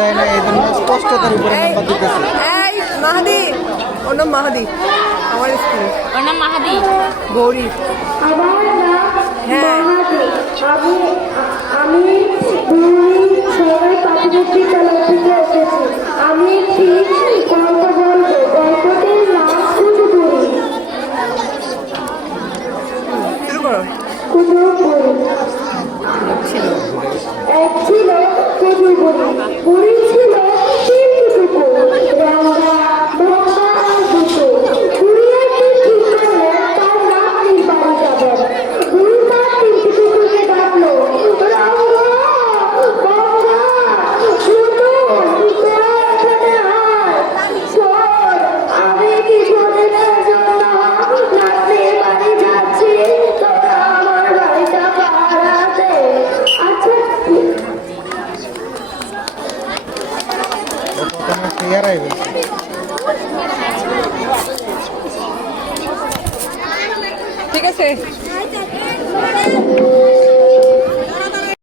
যায় না, এই জন্য স্পষ্টতার উপরে নাম্বার দিতেছি। এই মাহাদি, ওর নাম মাহাদি, আমার স্কুল ওর নাম মাহাদি গৌরী। আমার নাম হ্যাঁ। মাহাদি। আমি সবাই পাঠিয়েছি তলা থেকে এসেছি। আমি ঠিক গল্প বলবো। গল্পটির নাম কুতুবুড়ি। শুরু করো। কুতুবুড়ি। ছিল এক ছিল কুতুবুড়ি। বুড়ি ছিল তিনটুকু, রাঙা লম্বা আর দুটো। বুড়ি একদিন ঠিক করলেন তার নাতনির বাড়ি যাবেন। বুড়ি তার তিনটুকুকে ডাকলো, রাঙা, গঙ্গা, দুটো, তোরা এখানে আয়। শোন, আমি কিছুদিনের জন্য নাতনির বাড়ি যাচ্ছি, তোরা আমার বাড়িটা পাহারা দে। আচ্ছা, ক্লিয়ারাই বলছি। ঠিক আছে।